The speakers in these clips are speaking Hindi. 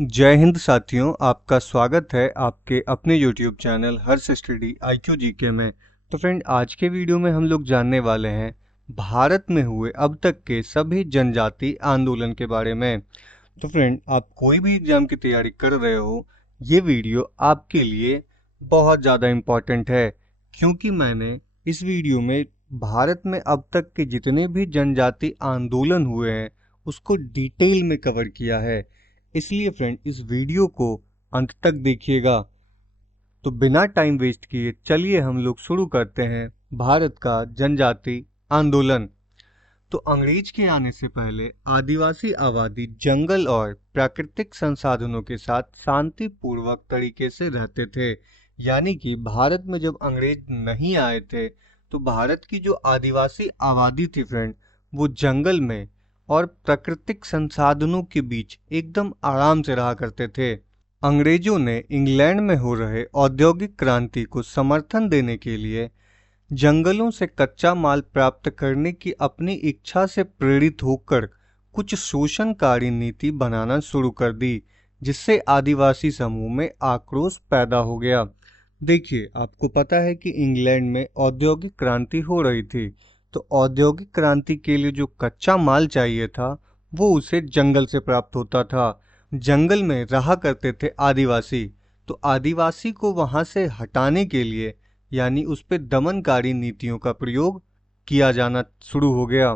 जय हिंद साथियों, आपका स्वागत है आपके अपने YouTube चैनल हर्ष स्टडी IQ जीके में। तो फ्रेंड, आज के वीडियो में हम लोग जानने वाले हैं भारत में हुए अब तक के सभी जनजाति आंदोलन के बारे में। तो फ्रेंड, आप कोई भी एग्जाम की तैयारी कर रहे हो, ये वीडियो आपके लिए बहुत ज़्यादा इम्पोर्टेंट है, क्योंकि मैंने इस वीडियो में भारत में अब तक के जितने भी जनजाति आंदोलन हुए हैं उसको डिटेल में कवर किया है। इसलिए फ्रेंड, इस वीडियो को अंत तक देखिएगा। तो बिना टाइम वेस्ट किए चलिए हम लोग शुरू करते हैं भारत का जनजाति आंदोलन। तो अंग्रेज के आने से पहले आदिवासी आबादी जंगल और प्राकृतिक संसाधनों के साथ शांतिपूर्वक तरीके से रहते थे। यानी कि भारत में जब अंग्रेज नहीं आए थे तो भारत की जो आदिवासी आबादी थी फ्रेंड, वो जंगल में और प्राकृतिक संसाधनों के बीच एकदम आराम से रहा करते थे। अंग्रेजों ने इंग्लैंड में हो रहे औद्योगिक क्रांति को समर्थन देने के लिए जंगलों से कच्चा माल प्राप्त करने की अपनी इच्छा से प्रेरित होकर कुछ शोषणकारी नीति बनाना शुरू कर दी, जिससे आदिवासी समूह में आक्रोश पैदा हो गया। देखिए, आपको पता है कि इंग्लैंड में औद्योगिक क्रांति हो रही थी, तो औद्योगिक क्रांति के लिए जो कच्चा माल चाहिए था वो उसे जंगल से प्राप्त होता था। जंगल में रहा करते थे आदिवासी, तो आदिवासी को वहां से हटाने के लिए यानी उस पे दमनकारी नीतियों का प्रयोग किया जाना शुरू हो गया।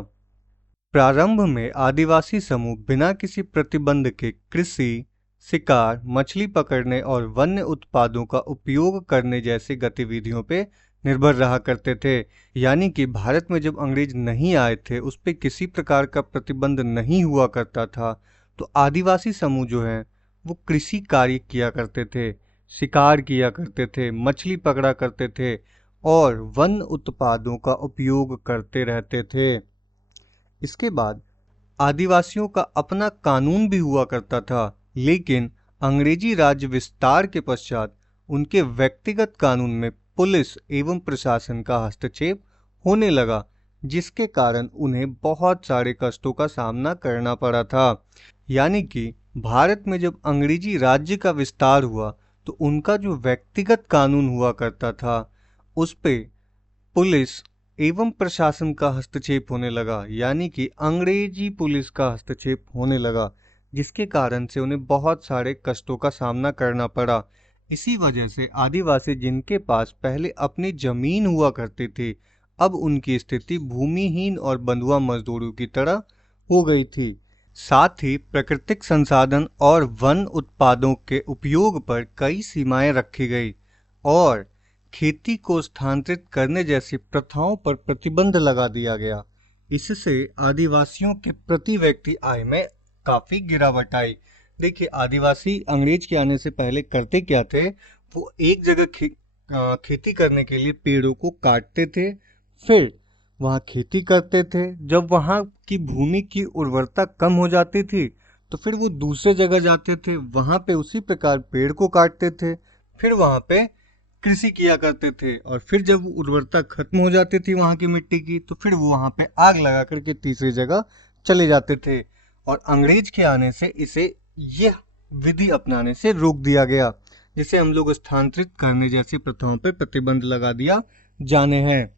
प्रारंभ में आदिवासी समूह बिना किसी प्रतिबंध के कृषि, शिकार, मछली पकड़ने और वन्य उत्पादों का उपयोग करने जैसी गतिविधियों पे निर्भर रहा करते थे। यानी कि भारत में जब अंग्रेज नहीं आए थे, उस पे किसी प्रकार का प्रतिबंध नहीं हुआ करता था, तो आदिवासी समूह जो है वो कृषि कार्य किया करते थे, शिकार किया करते थे, मछली पकड़ा करते थे और वन उत्पादों का उपयोग करते रहते थे। इसके बाद आदिवासियों का अपना कानून भी हुआ करता था, लेकिन अंग्रेजी राज्य विस्तार के पश्चात उनके व्यक्तिगत कानून में पुलिस एवं प्रशासन का हस्तक्षेप होने लगा, जिसके कारण उन्हें बहुत सारे कष्टों का सामना करना पड़ा था। यानी कि भारत में जब अंग्रेजी राज्य का विस्तार हुआ तो उनका जो व्यक्तिगत कानून हुआ करता था उस पे पुलिस एवं प्रशासन का हस्तक्षेप होने लगा, यानी कि अंग्रेजी पुलिस का हस्तक्षेप होने लगा, जिसके कारण से उन्हें बहुत सारे कष्टों का सामना करना पड़ा। इसी वजह से आदिवासी जिनके पास पहले अपनी जमीन हुआ करती थी, अब उनकी स्थिति भूमिहीन और बंधुआ मजदूरों की तरह हो गई थी। साथ ही प्राकृतिक संसाधन और वन उत्पादों के उपयोग पर कई सीमाएं रखी गई और खेती को स्थानांतरित करने जैसी प्रथाओं पर प्रतिबंध लगा दिया गया। इससे आदिवासियों के प्रति व्यक्ति आय में काफी गिरावट आई। देखिए, आदिवासी अंग्रेज के आने से पहले करते क्या थे, वो एक जगह खेती करने के लिए पेड़ों को काटते थे, फिर वहाँ खेती करते थे। जब वहाँ की भूमि की उर्वरता कम हो जाती थी तो फिर वो दूसरे जगह जाते थे, वहाँ पे उसी प्रकार पेड़ को काटते थे, फिर वहाँ पे कृषि किया करते थे और फिर जब उर्वरता खत्म हो जाती थी वहाँ की मिट्टी की तो फिर वो वहाँ पे आग लगा करके तीसरी जगह चले जाते थे। और अंग्रेज के आने से इसे यह विधि अपनाने से रोक दिया गया, जिसे हम लोग स्थानांतरित करने जैसी प्रथाओं पर प्रतिबंध लगा दिया जाने हैं।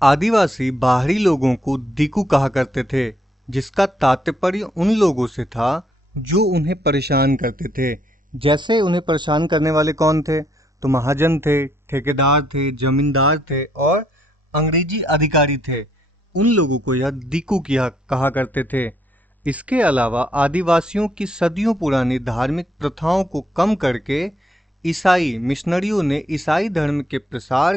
आदिवासी बाहरी लोगों को दिकू कहा करते थे, जिसका तात्पर्य उन लोगों से था जो उन्हें परेशान करते थे। जैसे उन्हें परेशान करने वाले कौन थे, तो महाजन थे, ठेकेदार थे, जमींदार थे और अंग्रेजी अधिकारी थे। उन लोगों को यह दिकू किया कहा करते थे। इसके अलावा आदिवासियों की सदियों पुरानी धार्मिक प्रथाओं को कम करके ईसाई मिशनरियों ने ईसाई धर्म के प्रसार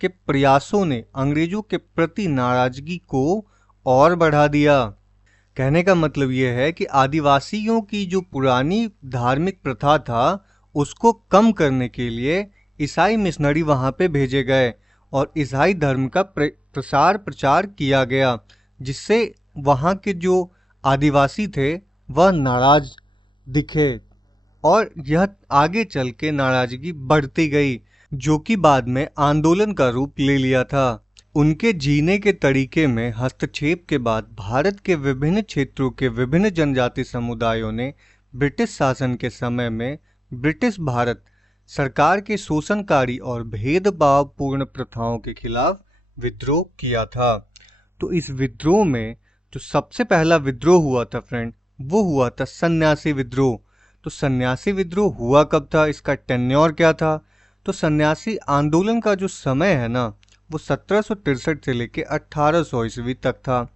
के प्रयासों ने अंग्रेजों के प्रति नाराजगी को और बढ़ा दिया। कहने का मतलब यह है कि आदिवासियों की जो पुरानी धार्मिक प्रथा था उसको कम करने के लिए ईसाई मिशनरी वहां पे भेजे गए और ईसाई धर्म का प्रसार प्रचार किया गया, जिससे वहां के जो आदिवासी थे वह नाराज दिखे और यह आगे चल के नाराजगी बढ़ती गई, जो कि बाद में आंदोलन का रूप ले लिया था। उनके जीने के तरीके में हस्तक्षेप के बाद भारत के विभिन्न क्षेत्रों के विभिन्न जनजाति समुदायों ने ब्रिटिश शासन के समय में ब्रिटिश भारत सरकार के शोषणकारी और भेदभावपूर्ण प्रथाओं के खिलाफ विद्रोह किया था। तो इस विद्रोह में जो सबसे पहला विद्रोह हुआ था फ्रेंड, वो हुआ था सन्यासी विद्रोह। तो सन्यासी विद्रोह हुआ कब था, इसका टेन्योर क्या था? तो सन्यासी आंदोलन का जो समय है ना, वो 1763 से लेके 1800 ईस्वी तक था।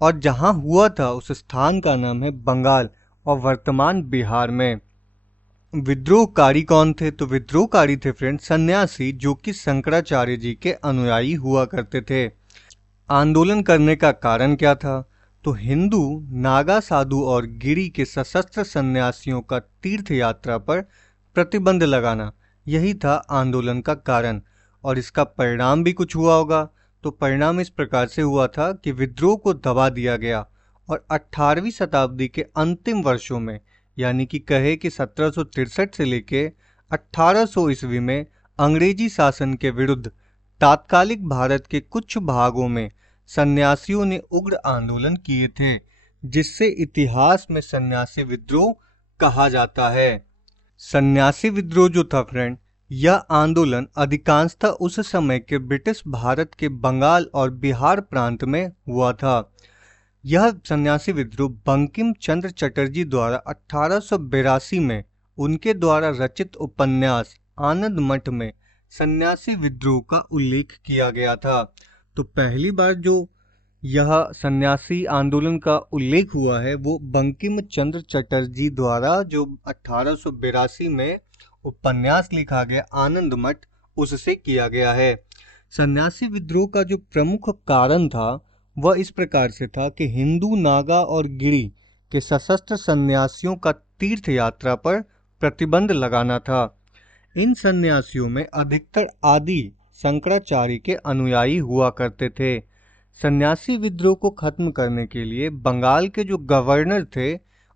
और जहाँ हुआ था उस स्थान का नाम है बंगाल और वर्तमान बिहार में। विद्रोहकारी कौन थे? तो विद्रोहकारी थे फ्रेंड सन्यासी, जो कि शंकराचार्य जी के अनुयायी हुआ करते थे। आंदोलन करने का कारण क्या था? तो हिंदू, नागा साधु और गिरी के सशस्त्र सन्यासियों का तीर्थ यात्रा पर प्रतिबंध लगाना, यही था आंदोलन का कारण। और इसका परिणाम भी कुछ हुआ होगा। तो परिणाम इस प्रकार से हुआ था कि विद्रोह को दबा दिया गया और 18वीं शताब्दी के अंतिम वर्षों में, यानी कि कहे कि 1763 से लेके 1800 ईस्वी में अंग्रेजी शासन के विरुद्ध तात्कालिक भारत के कुछ भागों में सन्यासियों ने उग्र आंदोलन किए थे, जिससे इतिहास में सन्यासी विद्रोह कहा जाता है। सन्यासी विद्रोह जो था फ्रेंड, यह आंदोलन अधिकांशतः उस समय के ब्रिटिश भारत के बंगाल और बिहार प्रांत में हुआ था। यह सन्यासी विद्रोह बंकिम चंद्र चटर्जी द्वारा 1882 में उनके द्वारा रचित उपन्यास आनंद मठ में सन्यासी विद्रोह का उल्लेख किया गया था। तो पहली बार जो यह सन्यासी आंदोलन का उल्लेख हुआ है वो बंकिम चंद्र चटर्जी द्वारा जो 1882 में उपन्यास लिखा गया आनंद मठ, उससे किया गया है। सन्यासी विद्रोह का जो प्रमुख कारण था वह इस प्रकार से था कि हिंदू, नागा और गिरी के सशस्त्र सन्यासियों का तीर्थ यात्रा पर प्रतिबंध लगाना था। इन सन्यासियों में अधिकतर आदि शंकराचार्य के अनुयायी हुआ करते थे। सन्यासी विद्रोह को खत्म करने के लिए बंगाल के जो गवर्नर थे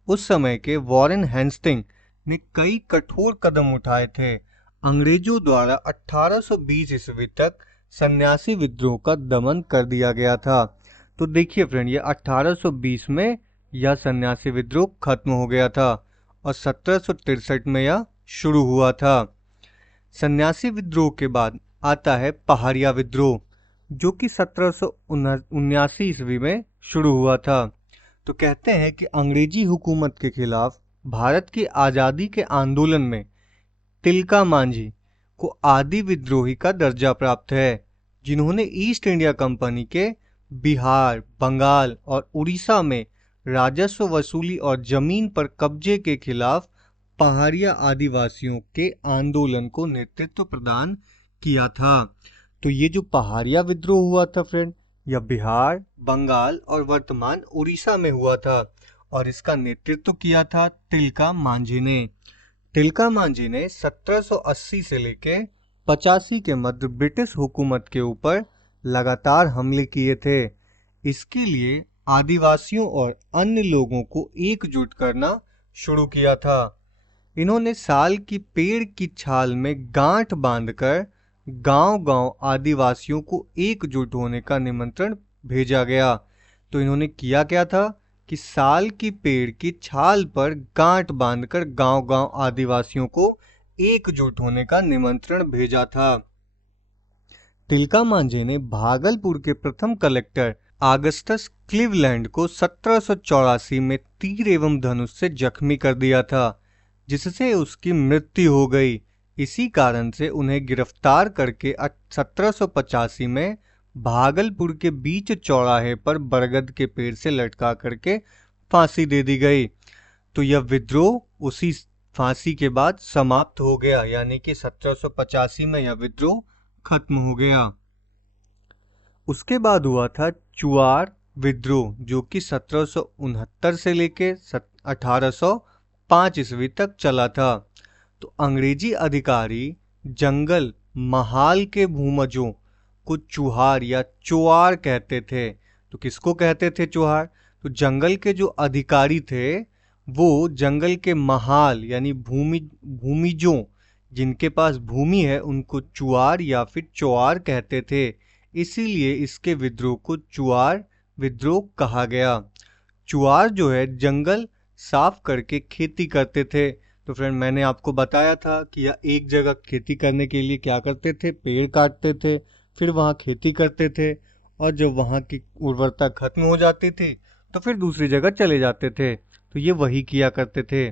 उस समय के वॉरेन हेस्टिंग ने कई कठोर कदम उठाए थे। अंग्रेजों द्वारा 1820 ईस्वी तक सन्यासी विद्रोह का दमन कर दिया गया था। तो देखिए फ्रेंड, ये 1820 में यह सन्यासी विद्रोह खत्म हो गया था और 1763 में यह शुरू हुआ था। सन्यासी विद्रोह के बाद आता है पहाड़िया विद्रोह, जो कि 1779 ईस्वी में शुरू हुआ था। तो कहते हैं कि अंग्रेजी हुकूमत के खिलाफ भारत की आज़ादी के आंदोलन में तिलका मांझी को आदि विद्रोही का दर्जा प्राप्त है, जिन्होंने ईस्ट इंडिया कंपनी के बिहार, बंगाल और उड़ीसा में राजस्व वसूली और जमीन पर कब्जे के खिलाफ पहाड़िया आदिवासियों के आंदोलन को नेतृत्व प्रदान किया था। तो ये जो पहाड़िया विद्रोह हुआ था फ्रेंड, यह बिहार, बंगाल और वर्तमान उड़ीसा में हुआ था और इसका नेतृत्व किया था तिलका मांझी ने। तिलका मांझी ने 1780 से लेके 85 के मध्य ब्रिटिश हुकूमत के ऊपर लगातार हमले किए थे। इसके लिए आदिवासियों और अन्य लोगों को एकजुट करना शुरू किया था। इन्होंने साल की पेड़ की छाल में गांठ बांधकर गांव-गांव आदिवासियों को एकजुट होने का निमंत्रण भेजा गया। तो इन्होंने किया क्या था कि साल की पेड़ की छाल पर गांठ बांधकर गांव-गांव आदिवासियों को एकजुट होने का निमंत्रण भेजा था। तिलका मांझी ने भागलपुर के प्रथम कलेक्टर ऑगस्टस क्लीवलैंड को 1784 में तीर एवं धनुष से जख्मी कर दिया था, जिससे उसकी मृत्यु हो गई। इसी कारण से उन्हें गिरफ्तार करके 1785 में भागलपुर के बीच चौराहे पर बरगद के पेड़ से लटका करके फांसी दे दी गई। तो यह विद्रोह उसी फांसी के बाद समाप्त हो गया, यानी कि 1785 में यह विद्रोह खत्म हो गया। उसके बाद हुआ था चुआर विद्रोह, जो कि 1769 से लेके 1805 ईस्वी तक चला था। तो अंग्रेजी अधिकारी जंगल महाल के भूमजों को चुहार या चुआर कहते थे। तो किसको कहते थे चुहार? तो जंगल के जो अधिकारी थे वो जंगल के महाल यानी भूमिजों, जिनके पास भूमि है, उनको चुआर या फिर चौआर कहते थे। इसीलिए इसके विद्रोह को चुआर विद्रोह कहा गया। चुआर जो है जंगल साफ करके खेती करते थे। तो फ्रेंड मैंने आपको बताया था कि यह एक जगह खेती करने के लिए क्या करते थे, पेड़ काटते थे, फिर वहाँ खेती करते थे, और जब वहाँ की उर्वरता खत्म हो जाती थी तो फिर दूसरी जगह चले जाते थे। तो ये वही किया करते थे।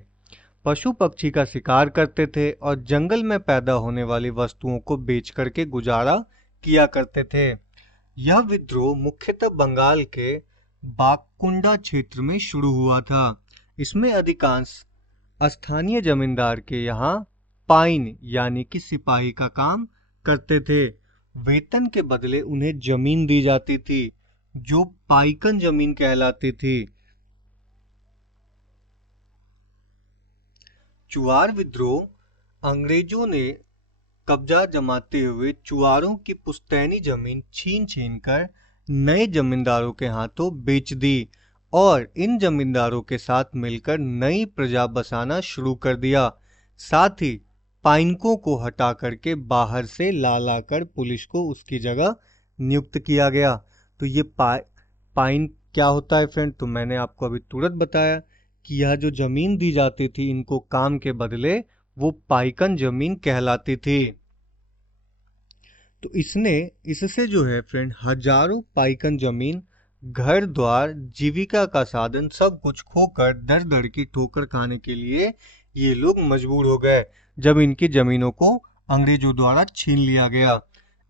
पशु पक्षी का शिकार करते थे और जंगल में पैदा होने वाली वस्तुओं को बेच करके गुजारा किया करते थे। यह विद्रोह मुख्यतः बंगाल के बाकुंडा क्षेत्र में शुरू हुआ था। इसमें अधिकांश स्थानीय जमींदार के यहाँ पाइन यानी कि सिपाही का काम करते थे। वेतन के बदले उन्हें जमीन दी जाती थी जो पाइकन जमीन कहलाती थी। चुआर विद्रोह अंग्रेजों ने कब्जा जमाते हुए चुआरों की पुश्तैनी जमीन छीन छीन कर नए जमींदारों के हाथों बेच दी और इन जमींदारों के साथ मिलकर नई प्रजा बसाना शुरू कर दिया। साथ ही पाइनकों को हटा करके बाहर से ला लाकर पुलिस को उसकी जगह नियुक्त किया गया। तो ये पाइन क्या होता है फ्रेंड, तो मैंने आपको अभी तुरंत बताया कि यह जो जमीन दी जाती थी इनको काम के बदले, वो पाइकन जमीन कहलाती थी। तो इससे जो है फ्रेंड हजारों पाइकन जमीन, घर द्वार, जीविका का साधन सब कुछ खोकर दर दर की ठोकर खाने के लिए ये लोग मजबूर हो गए जब इनकी जमीनों को अंग्रेजों द्वारा छीन लिया गया।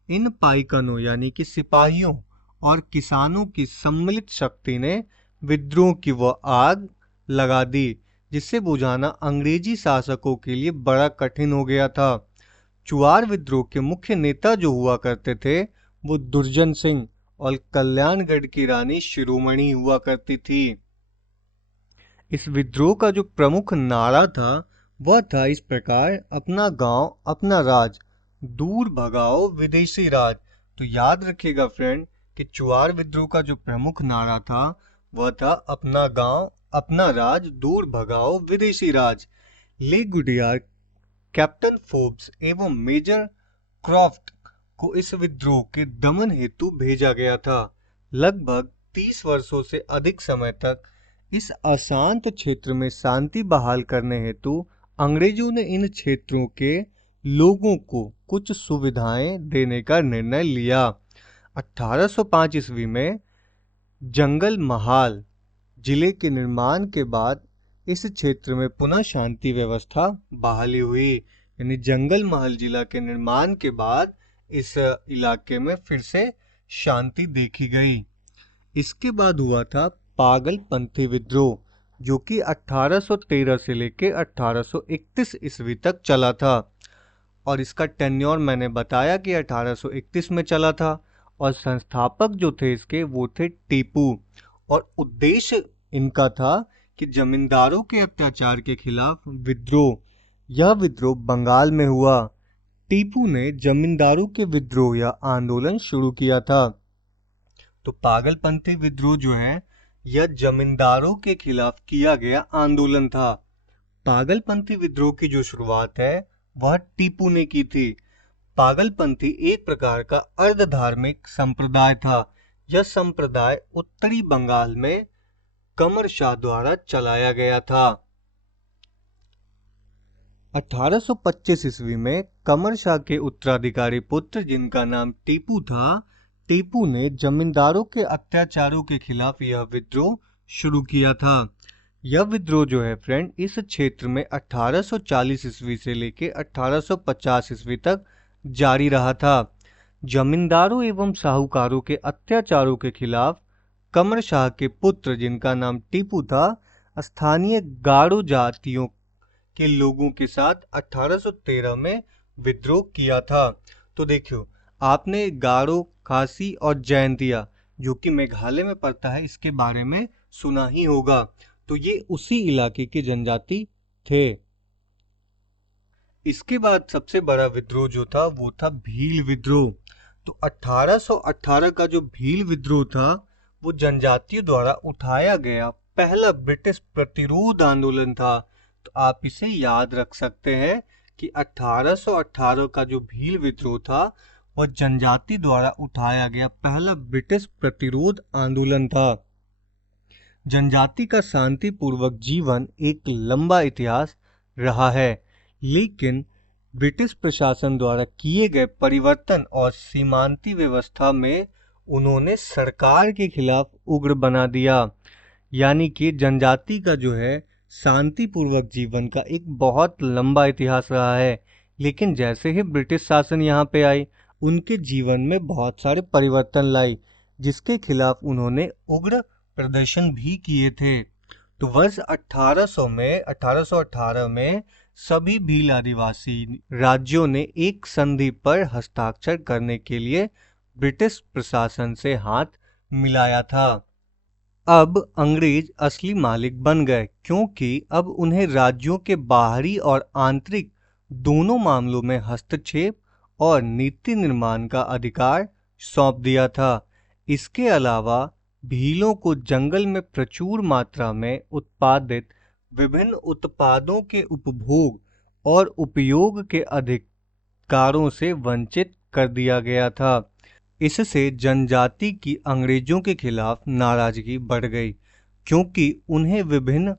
इन पाइकनों यानी कि सिपाहियों और किसानों की सम्मिलित शक्ति ने विद्रोह की वह आग लगा दी जिससे बुझाना अंग्रेजी शासकों के लिए बड़ा कठिन हो गया था। चुआर विद्रोह के मुख्य नेता जो हुआ करते थे वो दुर्जन सिंह और कल्याणगढ़ की रानी शिरोमणि हुआ करती थी। इस विद्रोह का जो प्रमुख नारा था वह था इस प्रकार, अपना गांव अपना राज, दूर भगाओ विदेशी राज। तो याद रखिएगा फ्रेंड कि चुआर विद्रोह का जो प्रमुख नारा था वह था अपना गांव अपना राज, दूर भगाओ विदेशी राज। ले गुडियार, कैप्टन फोर्ब्स एवं मेजर क्रॉफ्ट को इस विद्रोह के दमन हेतु भेजा गया था। लगभग 30 वर्षों से अधिक समय तक इस अशांत क्षेत्र में शांति बहाल करने हेतु अंग्रेजों ने इन क्षेत्रों के लोगों को कुछ सुविधाएं देने का निर्णय लिया। 1805 ईस्वी में जंगल महाल जिले के निर्माण के बाद इस क्षेत्र में पुनः शांति व्यवस्था बहाली हुई। यानी जंगल महल जिला के निर्माण के बाद इस इलाके में फिर से शांति देखी गई। इसके बाद हुआ था पागलपंथी विद्रोह जो कि 1813 से लेकर 1831 ईस्वी तक चला था और इसका टेन्योर मैंने बताया कि 1831 में चला था और संस्थापक जो थे इसके वो थे टीपू। और उद्देश्य इनका था कि जमींदारों के अत्याचार के खिलाफ विद्रोह। यह विद्रोह बंगाल में हुआ। टीपू ने जमींदारों के विद्रोह या आंदोलन शुरू किया था। तो पागलपंथी विद्रोह जो है यह जमींदारों के खिलाफ किया गया आंदोलन था। पागलपंथी विद्रोह की जो शुरुआत है वह टीपू ने की थी। पागलपंथी एक प्रकार का अर्ध धार्मिक संप्रदाय था। यह संप्रदाय उत्तरी बंगाल में कमर शाह द्वारा चलाया गया था। 1825 ईस्वी में कमर शाह के उत्तराधिकारी पुत्र जिनका नाम टीपू था, टीपू ने जमींदारों के अत्याचारों के खिलाफ यह विद्रोह शुरू किया था। यह विद्रोह जो है फ्रेंड इस क्षेत्र में 1840 ईस्वी से लेकर 1850 ईस्वी तक जारी रहा था। जमींदारों एवं साहूकारों के अत्याचारों के खिलाफ कमर शाह के पुत्र जिनका नाम टीपू था स्थानीय गारो जातियों के लोगों के साथ 1813 में विद्रोह किया था। तो देखियो, आपने गारो, खासी और जैंतिया जो कि मेघालय में पड़ता है इसके बारे में सुना ही होगा। तो ये उसी इलाके के जनजाति थे। इसके बाद सबसे बड़ा विद्रोह जो था वो था भील विद्रोह। तो 1818 का जो भील विद्रोह था वो जनजातियों द्वारा उठाया गया पहला ब्रिटिश प्रतिरोध आंदोलन था। तो आप इसे याद रख सकते हैं कि 1818 का जो भील विद्रोह था वह जनजाति द्वारा उठाया गया पहला ब्रिटिश प्रतिरोध आंदोलन था। जनजाति का शांतिपूर्वक जीवन एक लंबा इतिहास रहा है, लेकिन ब्रिटिश प्रशासन द्वारा किए गए परिवर्तन और सीमांती व्यवस्था में उन्होंने सरकार के खिलाफ उग्र बना दिया। यानी कि जनजाति का जो है शांतिपूर्वक जीवन का एक बहुत लंबा इतिहास रहा है, लेकिन जैसे ही ब्रिटिश शासन यहाँ पे आई, उनके जीवन में बहुत सारे परिवर्तन लाई, जिसके खिलाफ उन्होंने उग्र प्रदर्शन भी किए थे। तो वर्ष 1818 में सभी भील आदिवासी राज्यों ने एक संधि पर हस्ताक्षर करने के लिए ब्रिटिश प्रशासन से हाथ मिलाया था। अब अंग्रेज असली मालिक बन गए, क्योंकि अब उन्हें राज्यों के बाहरी और आंतरिक दोनों मामलों में हस्तक्षेप और नीति निर्माण का अधिकार सौंप दिया था। इसके अलावा भीलों को जंगल में प्रचुर मात्रा में उत्पादित विभिन्न उत्पादों के उपभोग और उपयोग के अधिकारों से वंचित कर दिया गया था। इससे जनजाति की अंग्रेजों के खिलाफ नाराजगी बढ़ गई, क्योंकि उन्हें विभिन्न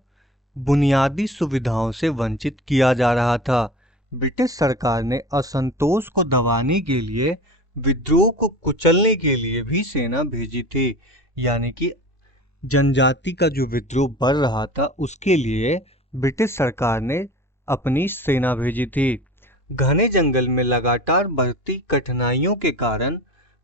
बुनियादी सुविधाओं से वंचित किया जा रहा था। ब्रिटिश सरकार ने असंतोष को दबाने के लिए विद्रोह को कुचलने के लिए भी सेना भेजी थी। यानी कि जनजाति का जो विद्रोह बढ़ रहा था, उसके लिए ब्रिटिश सरकार ने अपनी सेना भेजी थी। घने जंगल में लगातार बढ़ती कठिनाइयों के कारण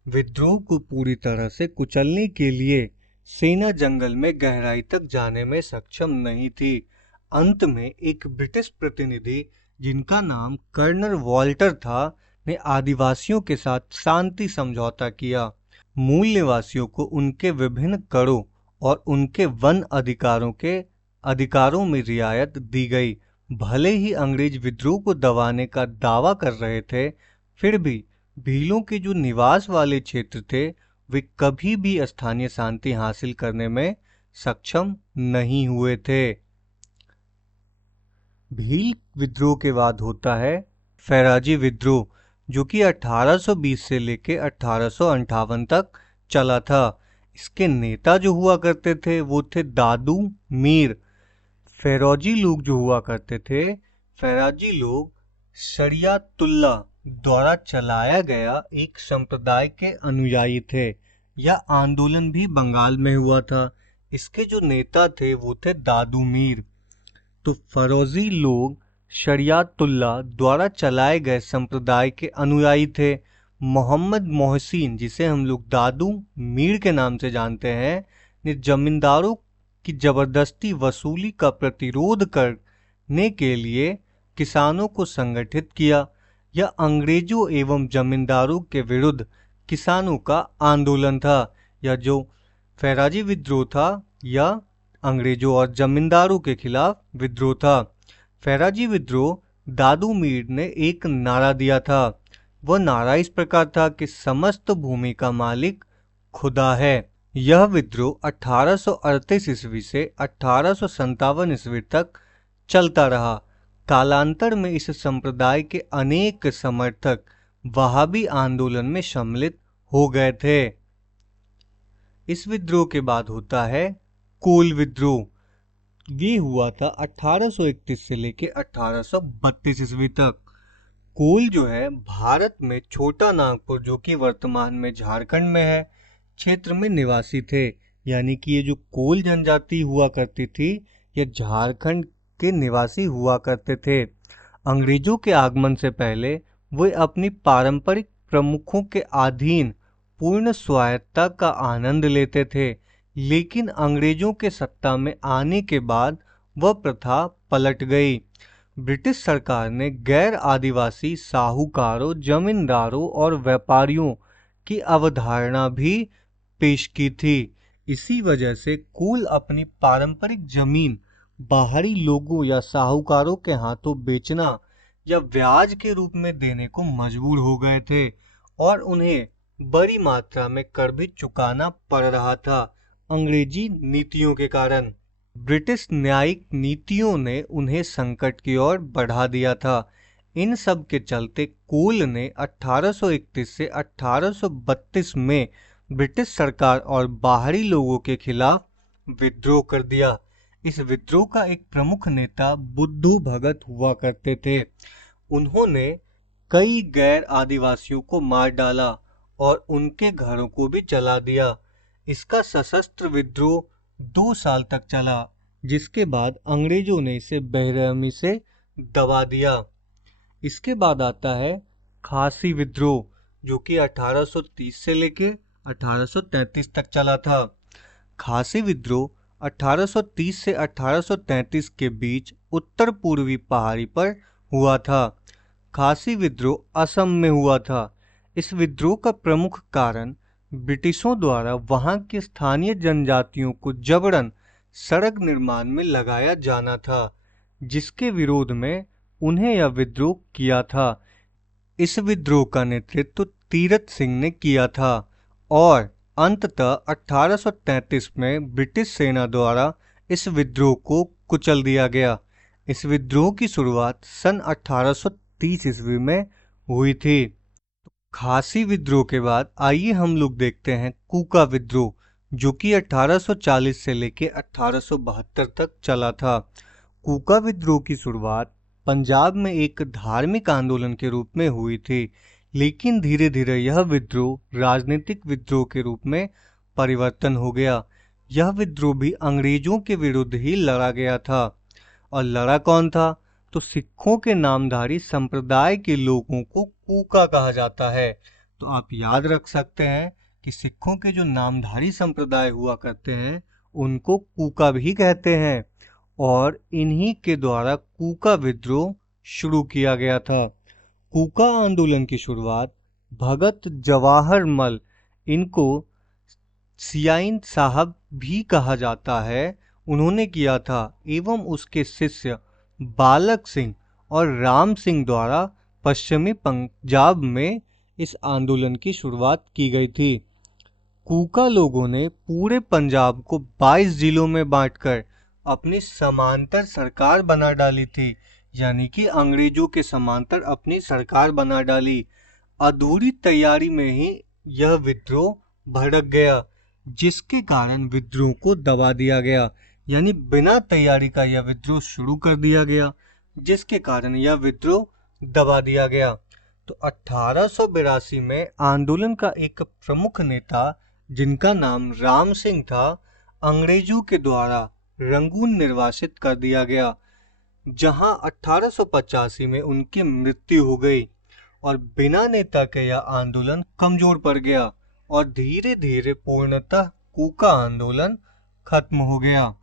विद्रोह को पूरी तरह से कुचलने के लिए सेना जंगल में गहराई तक जाने में सक्षम नहीं थी। अंत में एक ब्रिटिश प्रतिनिधि, जिनका नाम कर्नल वॉल्टर था, ने आदिवासियों के साथ शांति समझौता किया। मूल निवासियों को उनके विभिन्न करों और उनके वन अधिकारों में रियायत दी गई। भले ही अंग्रेज विद्रोह को दबाने का दावा कर रहे थे, फिर भी भीलों के जो निवास वाले क्षेत्र थे, वे कभी भी स्थानीय शांति हासिल करने में सक्षम नहीं हुए थे। भील विद्रोह के बाद होता है फैराजी विद्रोह, जो कि 1820 से लेकर 1858 तक चला था। इसके नेता जो हुआ करते थे वो थे दादू मीर। फैराजी लोग जो हुआ करते थे, फैराजी लोग शरियतुल्लाह द्वारा चलाया गया एक संप्रदाय के अनुयायी थे। यह आंदोलन भी बंगाल में हुआ था। इसके जो नेता थे वो थे दादू मीर। तो फैराजी लोग शरियतुल्लाह द्वारा चलाए गए संप्रदाय के अनुयायी थे। मोहम्मद मोहसिन, जिसे हम लोग दादू मीर के नाम से जानते हैं, ने जमींदारों की जबरदस्ती वसूली का प्रतिरोध करने के लिए किसानों को संगठित किया। यह अंग्रेजों एवं जमींदारों के विरुद्ध किसानों का आंदोलन था। यह जो फैराजी विद्रोह था, यह अंग्रेजों और जमींदारों के खिलाफ विद्रोह था। फैराजी विद्रोह दादू मीर ने एक नारा दिया था। वह नारा इस प्रकार था कि समस्त भूमि का मालिक खुदा है। यह विद्रोह 1838 ईस्वी से 1857 ईस्वी तक चलता रहा। कालांतर में इस संप्रदाय के अनेक समर्थक वहाबी आंदोलन में सम्मिलित हो गए थे। इस विद्रोह के बाद होता है कोल विद्रोह। ये हुआ था 1831 से लेकर 1832 ईस्वी तक। कोल जो है भारत में छोटा नागपुर, जो कि वर्तमान में झारखंड में है, क्षेत्र में निवासी थे। यानी कि ये जो कोल जनजाति हुआ करती थी, ये झारखंड के निवासी हुआ करते थे। अंग्रेजों के आगमन से पहले वे अपनी पारंपरिक प्रमुखों के अधीन पूर्ण स्वायत्तता का आनंद लेते थे, लेकिन अंग्रेजों के सत्ता में आने के बाद वह प्रथा पलट गई। ब्रिटिश सरकार ने गैर आदिवासी साहूकारों, जमींदारों और व्यापारियों की अवधारणा भी पेश की थी। इसी वजह से कोल अपनी पारंपरिक जमीन बाहरी लोगों या साहूकारों के हाथों बेचना या ब्याज के रूप में देने को मजबूर हो गए थे, और उन्हें बड़ी मात्रा में कर भी चुकाना पड़ रहा था अंग्रेजी नीतियों के कारण। ब्रिटिश न्यायिक नीतियों ने उन्हें संकट की ओर बढ़ा दिया था। इन सब के चलते कोल ने 1831 से 1832 में ब्रिटिश सरकार और बाहरी लोगों के खिलाफ विद्रोह कर दिया। इस विद्रोह का एक प्रमुख नेता बुद्धू भगत हुआ करते थे। उन्होंने कई गैर आदिवासियों को मार डाला और उनके घरों को भी जला दिया। इसका सशस्त्र विद्रोह 2 साल तक चला, जिसके बाद अंग्रेजों ने इसे बेरहमी से दबा दिया। इसके बाद आता है खासी विद्रोह, जो कि 1830 से लेके 1833 तक चला था। खासी विद्रोह 1830 से 1833 के बीच उत्तर पूर्वी पहाड़ी पर हुआ था। खासी विद्रोह असम में हुआ था। इस विद्रोह का प्रमुख कारण ब्रिटिशों द्वारा वहां के स्थानीय जनजातियों को जबरन सड़क निर्माण में लगाया जाना था, जिसके विरोध में उन्हें यह विद्रोह किया था। इस विद्रोह का नेतृत्व तीरथ सिंह ने किया था और अंततः 1833 में ब्रिटिश सेना द्वारा इस विद्रोह को कुचल दिया गया। इस विद्रोह की शुरुआत सन 1830 ईस्वी में हुई थी। खासी विद्रोह के बाद आइए हम लोग देखते हैं कूका विद्रोह, जो कि 1840 से लेके 1872 तक चला था। कूका विद्रोह की शुरुआत पंजाब में एक धार्मिक आंदोलन के रूप में हुई थी, लेकिन धीरे धीरे यह विद्रोह राजनीतिक विद्रोह के रूप में परिवर्तन हो गया। यह विद्रोह भी अंग्रेजों के विरुद्ध ही लड़ा गया था। और लड़ा कौन था? तो सिखों के नामधारी संप्रदाय के लोगों को कूका कहा जाता है। तो आप याद रख सकते हैं कि सिखों के जो नामधारी संप्रदाय हुआ करते हैं उनको कूका भी कहते हैं, और इन्हीं के द्वारा कूका विद्रोह शुरू किया गया था। कूका आंदोलन की शुरुआत भगत जवाहर मल, इनको सियाइन साहब भी कहा जाता है, उन्होंने किया था, एवं उसके शिष्य बालक सिंह और राम सिंह द्वारा पश्चिमी पंजाब में इस आंदोलन की शुरुआत की गई थी। कूका लोगों ने पूरे पंजाब को 22 जिलों में बांटकर अपनी समांतर सरकार बना डाली थी, यानी कि अंग्रेजों के समांतर अपनी सरकार बना डाली। अधूरी तैयारी में ही यह विद्रोह भड़क गया, जिसके कारण विद्रोह को दबा दिया गया। यानी बिना तैयारी का यह विद्रोह शुरू कर दिया गया, जिसके कारण यह विद्रोह दबा दिया गया। तो 1882 में आंदोलन का एक प्रमुख नेता, जिनका नाम राम सिंह था, अंग्रेजों के द्वारा रंगून निर्वासित कर दिया गया, जहां 1885 में उनकी मृत्यु हो गई। और बिना नेता के यह आंदोलन कमजोर पड़ गया और धीरे धीरे पूर्णतः कूका आंदोलन खत्म हो गया।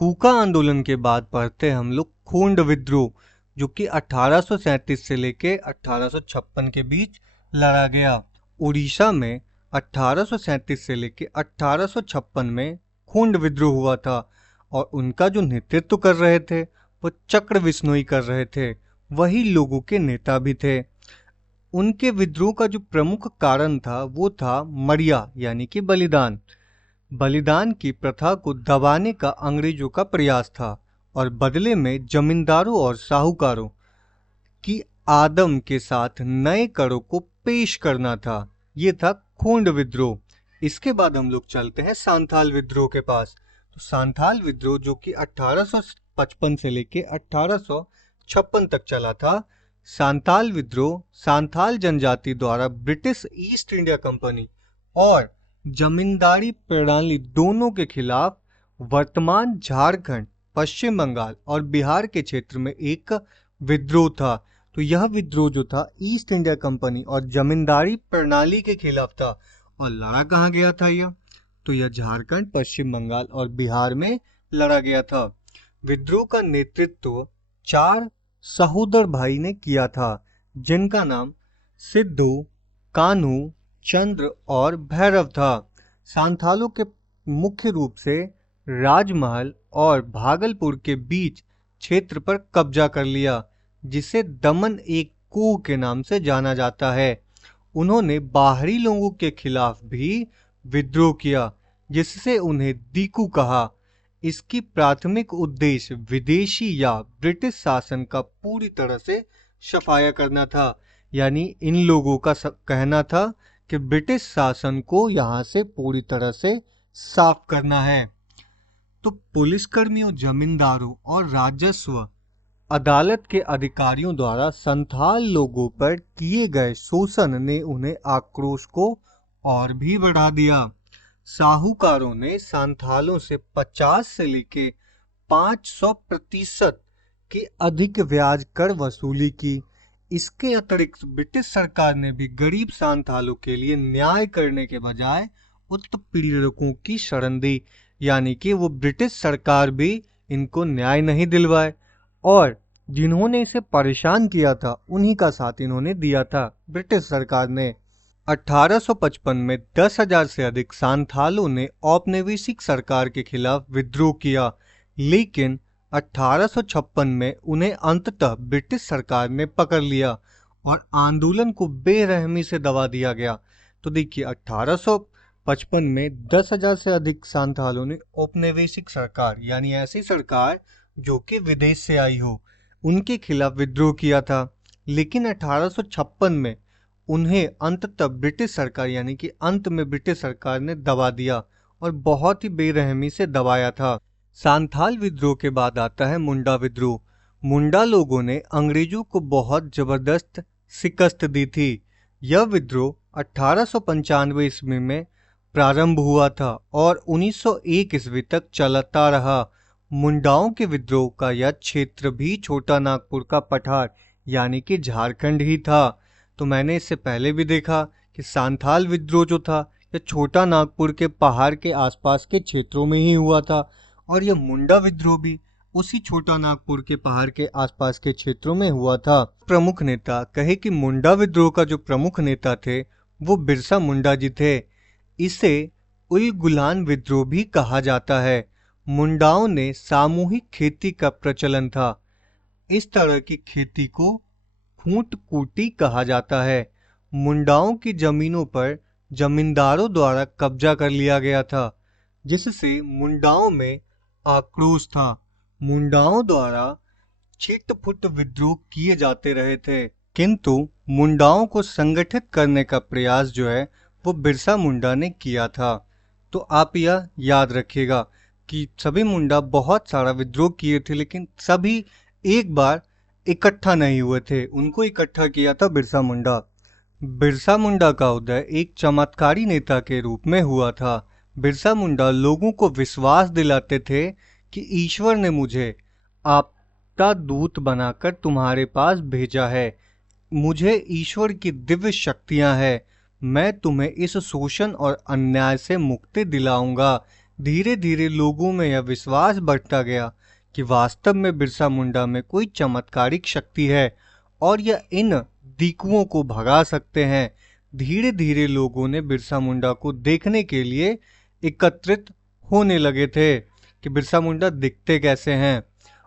कूका आंदोलन के बाद पढ़ते हम लोग खोंड विद्रोह, जो कि 1837 से लेके 1856 के बीच लड़ा गया। उड़ीसा में 1837 से लेके 1856 में खोंड विद्रोह हुआ था, और उनका जो नेतृत्व कर रहे थे वो चक्र बिश्नोई कर रहे थे, वही लोगों के नेता भी थे। उनके विद्रोह का जो प्रमुख कारण था वो था मरिया, यानी कि बलिदान। बलिदान की प्रथा को दबाने का अंग्रेजों का प्रयास था, और बदले में जमींदारों और साहूकारों की आदम के साथ नए करों को पेश करना था। ये था खोंड विद्रोह। इसके बाद हम लोग चलते हैं सांथाल विद्रोह के पास। तो सांथाल विद्रोह, जो कि 1855 से लेके 1856 तक चला था। सांथाल विद्रोह सांथाल जनजाति द्वारा ब्रिटिश ईस्ट इंडिया कंपनी और जमींदारी प्रणाली दोनों के खिलाफ वर्तमान झारखंड, पश्चिम बंगाल और बिहार के क्षेत्र में एक विद्रोह था। तो यह विद्रोह जो था ईस्ट इंडिया कंपनी और जमींदारी प्रणाली के खिलाफ था। और लड़ा कहाँ गया था यह? तो यह झारखंड, पश्चिम बंगाल और बिहार में लड़ा गया था। विद्रोह का नेतृत्व 4 सहोदर भाई ने किया था, जिनका नाम सिद्धू, कान्हू, चंद्र और भैरव था। सांथालों के मुख्य रूप से राजमहल और भागलपुर के बीच क्षेत्र पर कब्जा कर लिया, जिसे दमन एक कुओं के नाम से जाना जाता है। उन्होंने बाहरी लोगों के खिलाफ भी विद्रोह किया, जिससे उन्हें दीकू कहा। इसकी प्राथमिक उद्देश्य विदेशी या ब्रिटिश शासन का पूरी तरह से सफाया करना था। यानी इन लोगों का कहना था कि ब्रिटिश शासन को यहाँ से पूरी तरह से साफ करना है। तो पुलिसकर्मियों, जमींदारों और राजस्व अदालत के अधिकारियों द्वारा संथाल लोगों पर किए गए शोषण ने उन्हें आक्रोश को और भी बढ़ा दिया। साहूकारों ने संथालों से 50 से लेकर 500% के अधिक ब्याज कर वसूली की। इसके अतिरिक्त ब्रिटिश सरकार ने भी गरीब संथालों के लिए न्याय करने के बजाय उत्पीड़कों की शरण दी, यानी कि वो ब्रिटिश सरकार भी इनको न्याय नहीं दिलवाए और जिन्होंने इसे परेशान किया था उन्हीं का साथ इन्होंने दिया था ब्रिटिश सरकार ने। 1855 में 10,000 से अधिक संथालों ने औपनिवेशिक सरकार के खिलाफ विद्रोह किया, लेकिन 1856 में उन्हें अंततः ब्रिटिश सरकार ने पकड़ लिया और आंदोलन को बेरहमी से दबा दिया गया। तो देखिए 1855 में 10,000 से अधिक संथालों ने औपनिवेशिक सरकार, यानी ऐसी सरकार जो कि विदेश से आई हो, उनके खिलाफ विद्रोह किया था, लेकिन 1856 में उन्हें अंततः ब्रिटिश सरकार, यानी कि अंत में ब्रिटिश सरकार ने दबा दिया और बहुत ही बेरहमी से दबाया था। संथाल विद्रोह के बाद आता है मुंडा विद्रोह। मुंडा लोगों ने अंग्रेजों को बहुत जबरदस्त शिकस्त दी थी। यह विद्रोह 1895 ईस्वी में प्रारंभ हुआ था और 1901 ईस्वी तक चलता रहा। मुंडाओं के विद्रोह का यह क्षेत्र भी छोटा नागपुर का पठार, यानी कि झारखंड ही था। तो मैंने इससे पहले भी देखा कि संथाल विद्रोह जो था यह छोटा नागपुर के पहाड़ के आसपास के क्षेत्रों में ही हुआ था और यह मुंडा विद्रोह भी उसी छोटा नागपुर के पहाड़ के आसपास के क्षेत्रों में हुआ था। प्रमुख नेता कहे कि मुंडा विद्रोह का जो प्रमुख नेता थे वो बिरसा मुंडा जी थे। इसे उलगुलान विद्रोह भी कहा जाता है। मुंडाओं ने सामूहिक खेती का प्रचलन था। इस तरह की खेती को खूंट-कुटी कहा जाता है। मुंडाओं की जमीनों पर जमींदारों द्वारा कब्जा कर लिया गया था, जिससे मुंडाओं में आक्रोश था। मुंडाओं द्वारा छिट-फुट विद्रोह किए जाते रहे थे, किंतु मुंडाओं को संगठित करने का प्रयास जो है वो बिरसा मुंडा ने किया था। तो आप यह याद रखिएगा कि सभी मुंडा बहुत सारा विद्रोह किए थे, लेकिन सभी एक बार इकट्ठा नहीं हुए थे। उनको इकट्ठा किया था बिरसा मुंडा। बिरसा मुंडा का उदय एक चमत्कारी नेता के रूप में हुआ था। बिरसा मुंडा लोगों को विश्वास दिलाते थे कि ईश्वर ने मुझे आपका दूत बनाकर तुम्हारे पास भेजा है। मुझे ईश्वर की दिव्य शक्तियां हैं। मैं तुम्हें इस शोषण और अन्याय से मुक्ति दिलाऊंगा। धीरे धीरे लोगों में यह विश्वास बढ़ता गया कि वास्तव में बिरसा मुंडा में कोई चमत्कारिक शक्ति है और यह इन दिकुओं को भगा सकते हैं। धीरे धीरे लोगों ने बिरसा मुंडा को देखने के लिए एकत्रित होने लगे थे कि बिरसा मुंडा दिखते कैसे हैं।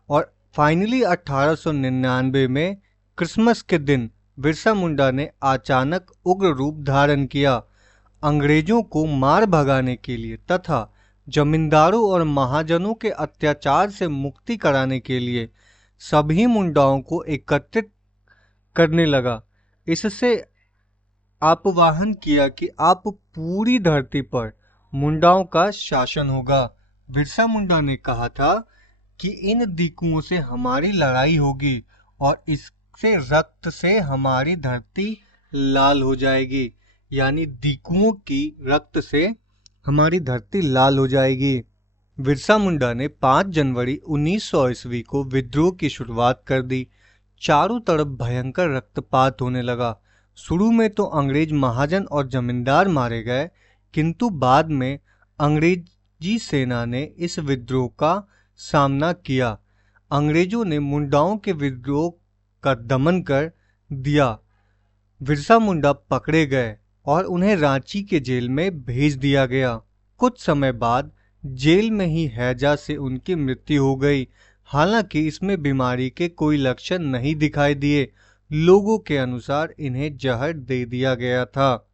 और फाइनली 1899 में क्रिसमस के दिन बिरसा मुंडा ने अचानक उग्र रूप धारण किया। अंग्रेजों को मार भगाने के लिए तथा जमींदारों और महाजनों के अत्याचार से मुक्ति कराने के लिए सभी मुंडाओं को एकत्रित करने लगा। इससे आह्वान किया कि आप पूरी धरती पर मुंडाओं का शासन होगा। बिरसा मुंडा ने कहा था कि इन दिकुओं से हमारी लड़ाई होगी और इससे रक्त से हमारी धरती लाल हो जाएगी, यानी दिकुओं की रक्त से हमारी धरती लाल हो जाएगी। बिरसा मुंडा ने 5 जनवरी 1900 ईस्वी को विद्रोह की शुरुआत कर दी। चारों तरफ भयंकर रक्तपात होने लगा। शुरू में तो अंग्रेज महाजन और जमींदार मारे गए, किंतु बाद में अंग्रेजी सेना ने इस विद्रोह का सामना किया। अंग्रेजों ने मुंडाओं के विद्रोह का दमन कर दिया। बिरसा मुंडा पकड़े गए और उन्हें रांची के जेल में भेज दिया गया। कुछ समय बाद जेल में ही हैजा से उनकी मृत्यु हो गई। हालांकि इसमें बीमारी के कोई लक्षण नहीं दिखाई दिए। लोगों के अनुसार इन्हें जहर दे दिया गया था।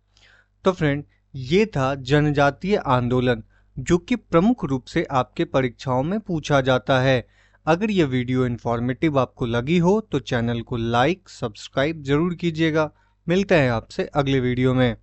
तो फ्रेंड, ये था जनजातीय आंदोलन, जो कि प्रमुख रूप से आपके परीक्षाओं में पूछा जाता है। अगर यह वीडियो इन्फॉर्मेटिव आपको लगी हो तो चैनल को लाइक, सब्सक्राइब जरूर कीजिएगा। मिलते हैं आपसे अगले वीडियो में।